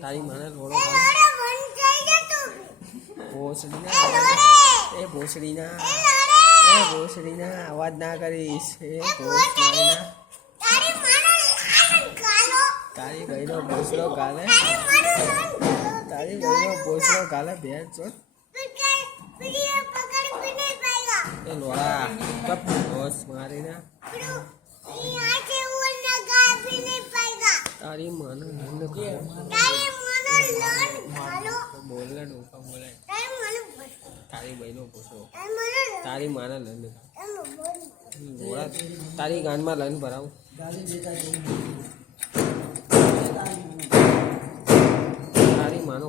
તારી મને લોડો ભોસડીના અવાજ ના કરીશ. તારી ભાઈનો ભોસડો ગાલે બેન છો એ લોડા કપ હોશ મારીને તારી મને બોલે ડોકા બોલે તારી ભાઈનો ભોસડો તારી માને લન લોડા તારી ગાનમાં લન ભરાવું તારી માનો